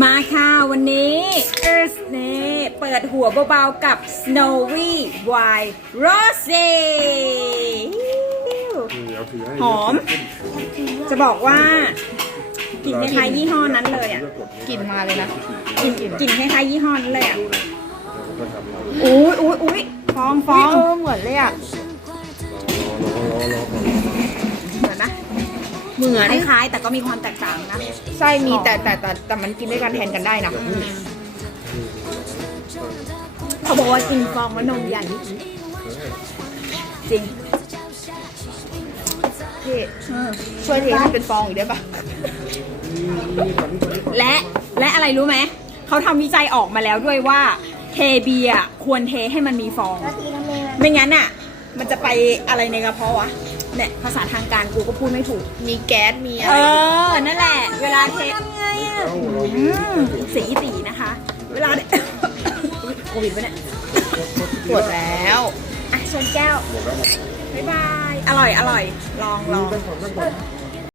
มาค่ะ วันนี้เอร์สเน่เปิดหัวเบาๆกับ Snowy White Rose หอม จะบอกว่ากลิ่นคล้ายๆยี่ห้อนั้นเลยอะกลิ่นมาเลยนะกลิ่นกลิ่นคล้ายๆยี่ห้อนั้นเลยอะอุ้ยอุ้ยอุ้ยฟองฟฟอองงเออเหมือนเลยอะเหมือนนะ เหมือนคล้ายๆแต่ก็มีความแตกต่างนะไส้มีแต่แต่แต่แต่มันกินด้วยกันแทนกันได้นะเขาบอกว่ากินฟองแล้วนมใหญ่จริงพี่ช่วยเทให้เป็นฟองอีกได้ปะและและอะไรรู้ไหมเขาทำวิจัยออกมาแล้วด้วยว่า เทเบียร์ควรเทให้มันมีฟอง ไม่งั้นอะ มันจะไปอะไรในกระเพาะวะ เนี่ยภาษาทางการกูก็พูดไม่ถูก มีแก๊สมีอะเอไรอ นั่นแหละ เวลาเททำไงอะสีตีนะคะ เวลาอุ๊ยโควิดปะเนี่ยปวดแล้ว อะชนแก้ว บ๊ายบาย อร่อยอร่อย ลองลอง